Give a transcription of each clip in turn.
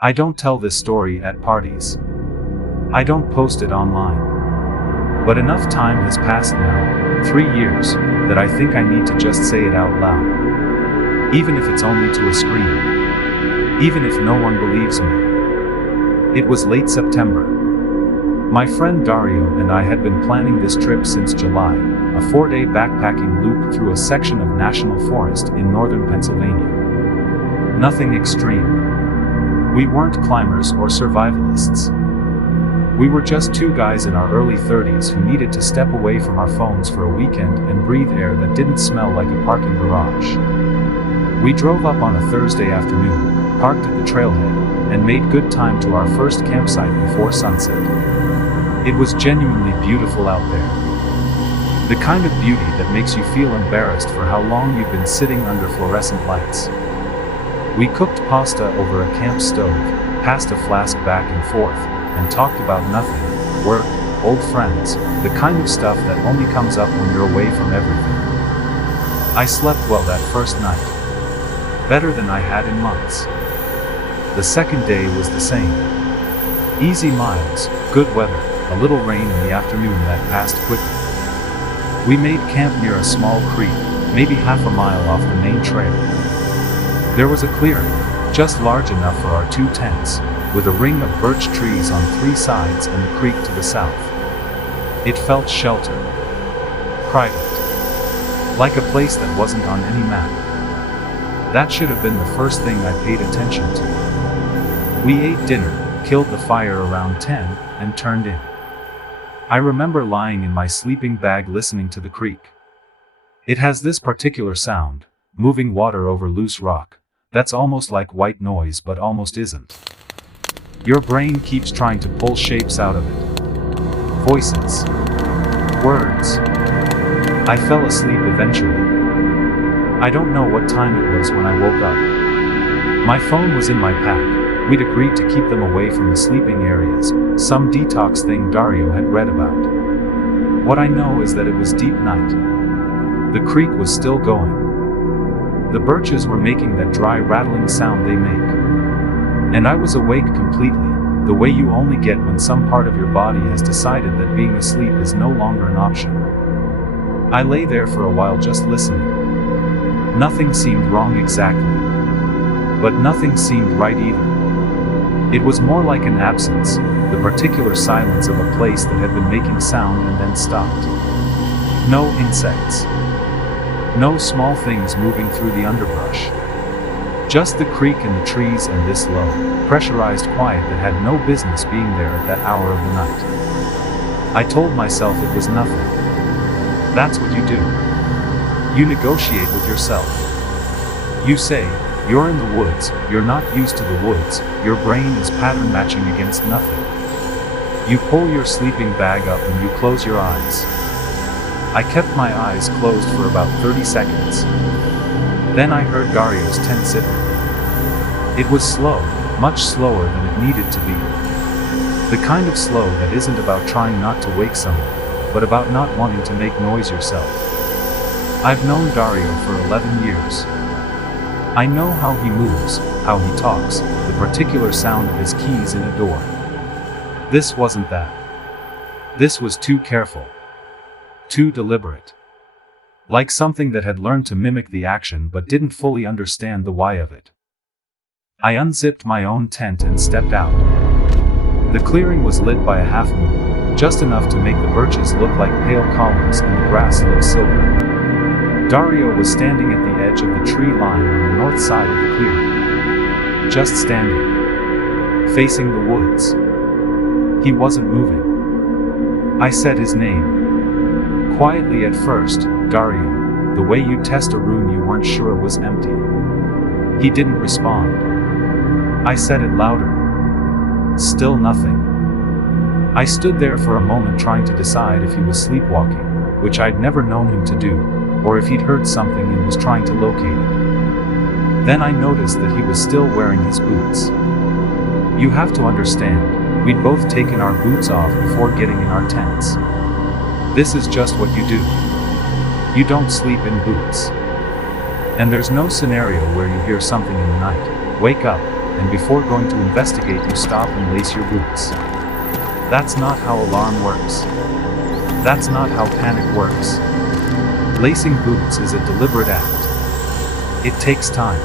I don't tell this story at parties. I don't post it online. But enough time has passed now, 3 years, that I think I need to just say it out loud. Even if it's only to a screen. Even if no one believes me. It was late September. My friend Dario and I had been planning this trip since July, a 4-day backpacking loop through a section of national forest in northern Pennsylvania. Nothing extreme. We weren't climbers or survivalists. We were just two guys in our early 30s who needed to step away from our phones for a weekend and breathe air that didn't smell like a parking garage. We drove up on a Thursday afternoon, parked at the trailhead, and made good time to our first campsite before sunset. It was genuinely beautiful out there. The kind of beauty that makes you feel embarrassed for how long you've been sitting under fluorescent lights. We cooked pasta over a camp stove, passed a flask back and forth, and talked about nothing, work, old friends, the kind of stuff that only comes up when you're away from everything. I slept well that first night. Better than I had in months. The second day was the same. Easy miles, good weather, a little rain in the afternoon that passed quickly. We made camp near a small creek, maybe half a mile off the main trail. There was a clearing, just large enough for our 2 tents, with a ring of birch trees on 3 sides and the creek to the south. It felt sheltered. Private. Like a place that wasn't on any map. That should have been the first thing I paid attention to. We ate dinner, killed the fire around 10, and turned in. I remember lying in my sleeping bag listening to the creek. It has this particular sound, moving water over loose rock, that's almost like white noise but almost isn't. Your brain keeps trying to pull shapes out of it. Voices. Words. I fell asleep eventually. I don't know what time it was when I woke up. My phone was in my pack. We'd agreed to keep them away from the sleeping areas, some detox thing Dario had read about. What I know is that it was deep night. The creek was still going. The birches were making that dry rattling sound they make. And I was awake completely, the way you only get when some part of your body has decided that being asleep is no longer an option. I lay there for a while just listening. Nothing seemed wrong exactly. But nothing seemed right either. It was more like an absence, the particular silence of a place that had been making sound and then stopped. No insects. No small things moving through the underbrush. Just the creek and the trees and this low, pressurized quiet that had no business being there at that hour of the night. I told myself it was nothing. That's what you do. You negotiate with yourself. You say, you're in the woods, you're not used to the woods, your brain is pattern matching against nothing. You pull your sleeping bag up and you close your eyes. I kept my eyes closed for about 30 seconds. Then I heard Dario's tent zipper. It was slow, much slower than it needed to be. The kind of slow that isn't about trying not to wake someone, but about not wanting to make noise yourself. I've known Dario for 11 years. I know how he moves, how he talks, the particular sound of his keys in a door. This wasn't that. This was too careful. Too deliberate. Like something that had learned to mimic the action but didn't fully understand the why of it. I unzipped my own tent and stepped out. The clearing was lit by a half moon, just enough to make the birches look like pale columns and the grass look silver. Dario was standing at the edge of the tree line on the north side of the clearing. Just standing. Facing the woods. He wasn't moving. I said his name. Quietly at first, Dario, the way you test a room you weren't sure was empty. He didn't respond. I said it louder. Still nothing. I stood there for a moment trying to decide if he was sleepwalking, which I'd never known him to do, or if he'd heard something and was trying to locate it. Then I noticed that he was still wearing his boots. You have to understand, we'd both taken our boots off before getting in our tents. This is just what you do. You don't sleep in boots. And there's no scenario where you hear something in the night, wake up, and before going to investigate you stop and lace your boots. That's not how alarm works. That's not how panic works. Lacing boots is a deliberate act. It takes time.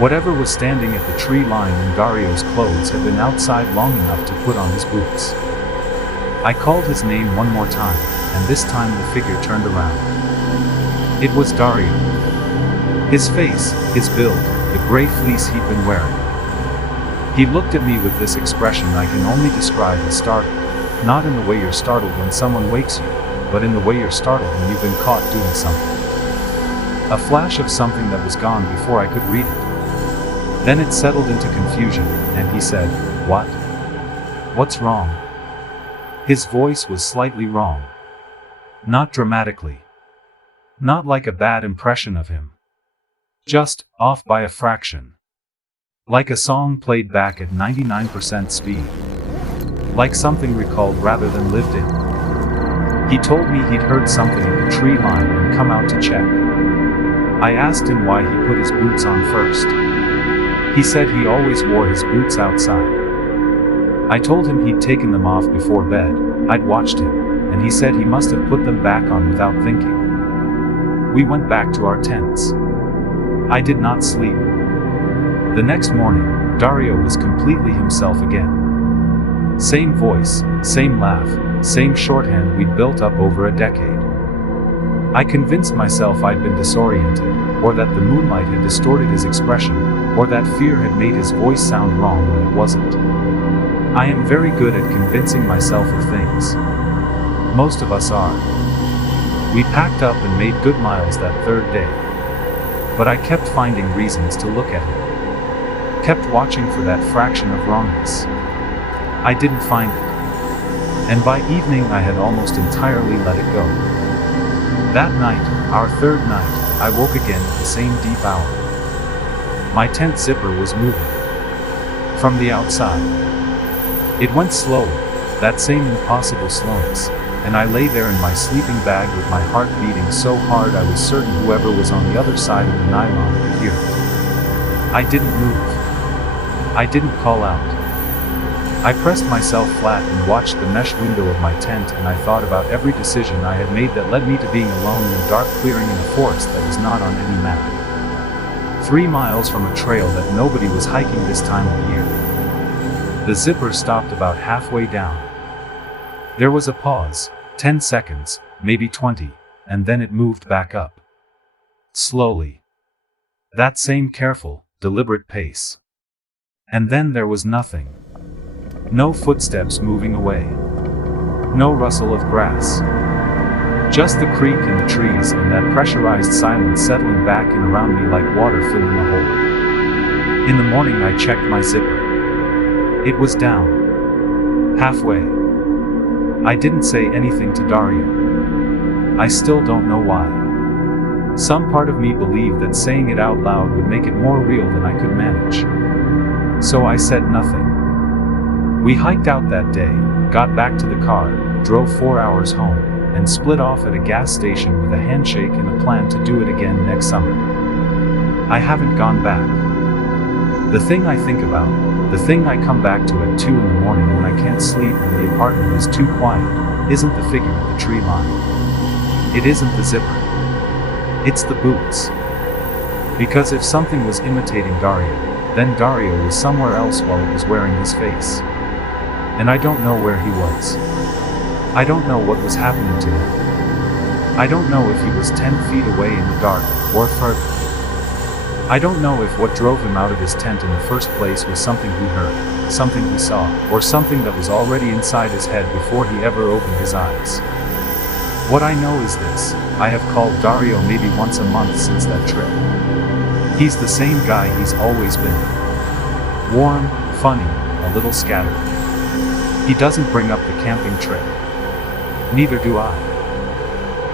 Whatever was standing at the tree line in Dario's clothes had been outside long enough to put on his boots. I called his name one more time, and this time the figure turned around. It was Dario. His face, his build, the gray fleece he'd been wearing. He looked at me with this expression I can only describe as startled, not in the way you're startled when someone wakes you, but in the way you're startled when you've been caught doing something. A flash of something that was gone before I could read it. Then it settled into confusion, and he said, "What? What's wrong?" His voice was slightly wrong. Not dramatically. Not like a bad impression of him. Just off by a fraction. Like a song played back at 99% speed. Like something recalled rather than lived in. He told me he'd heard something in the tree line and come out to check. I asked him why he put his boots on first. He said he always wore his boots outside. I told him he'd taken them off before bed. I'd watched him, and he said he must have put them back on without thinking. We went back to our tents. I did not sleep. The next morning, Dario was completely himself again. Same voice, same laugh, same shorthand we'd built up over a decade. I convinced myself I'd been disoriented, or that the moonlight had distorted his expression, or that fear had made his voice sound wrong when it wasn't. I am very good at convincing myself of things. Most of us are. We packed up and made good miles that third day. But I kept finding reasons to look at him. Kept watching for that fraction of wrongness. I didn't find it. And by evening I had almost entirely let it go. That night, our third night, I woke again at the same deep hour. My tent zipper was moving. From the outside. It went slowly, that same impossible slowness, and I lay there in my sleeping bag with my heart beating so hard I was certain whoever was on the other side of the nylon could hear it. I didn't move. I didn't call out. I pressed myself flat and watched the mesh window of my tent, and I thought about every decision I had made that led me to being alone in a dark clearing in a forest that was not on any map. 3 miles from a trail that nobody was hiking this time of year. The zipper stopped about halfway down. There was a pause, 10 seconds, maybe 20, and then it moved back up. Slowly. That same careful, deliberate pace. And then there was nothing. No footsteps moving away. No rustle of grass. Just the creak in the trees and that pressurized silence settling back and around me like water filling a hole. In the morning I checked my zipper. It was down. Halfway. I didn't say anything to Dario. I still don't know why. Some part of me believed that saying it out loud would make it more real than I could manage. So I said nothing. We hiked out that day, got back to the car, drove 4 hours home, and split off at a gas station with a handshake and a plan to do it again next summer. I haven't gone back. The thing I think about, the thing I come back to at 2 in the morning when I can't sleep and the apartment is too quiet, isn't the figure at the tree line. It isn't the zipper. It's the boots. Because if something was imitating Dario, then Dario was somewhere else while it was wearing his face. And I don't know where he was. I don't know what was happening to him. I don't know if he was 10 feet away in the dark, or further. I don't know if what drove him out of his tent in the first place was something he heard, something he saw, or something that was already inside his head before he ever opened his eyes. What I know is this: I have called Dario maybe once a month since that trip. He's the same guy he's always been. Warm, funny, a little scattered. He doesn't bring up the camping trip. Neither do I.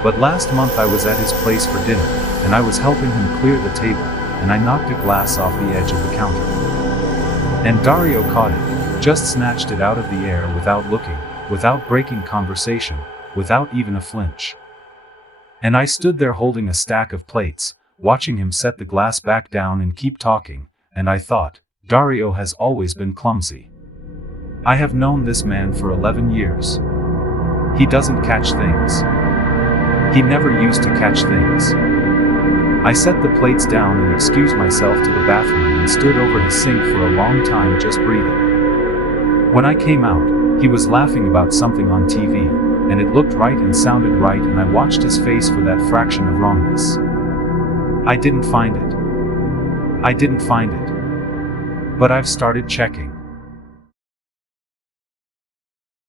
But last month I was at his place for dinner, and I was helping him clear the table, and I knocked a glass off the edge of the counter. And Dario caught it, just snatched it out of the air without looking, without breaking conversation, without even a flinch. And I stood there holding a stack of plates, watching him set the glass back down and keep talking, and I thought, Dario has always been clumsy. I have known this man for 11 years. He doesn't catch things. He never used to catch things. I set the plates down and excused myself to the bathroom and stood over his sink for a long time just breathing. When I came out, he was laughing about something on TV, and it looked right and sounded right, and I watched his face for that fraction of wrongness. I didn't find it. But I've started checking.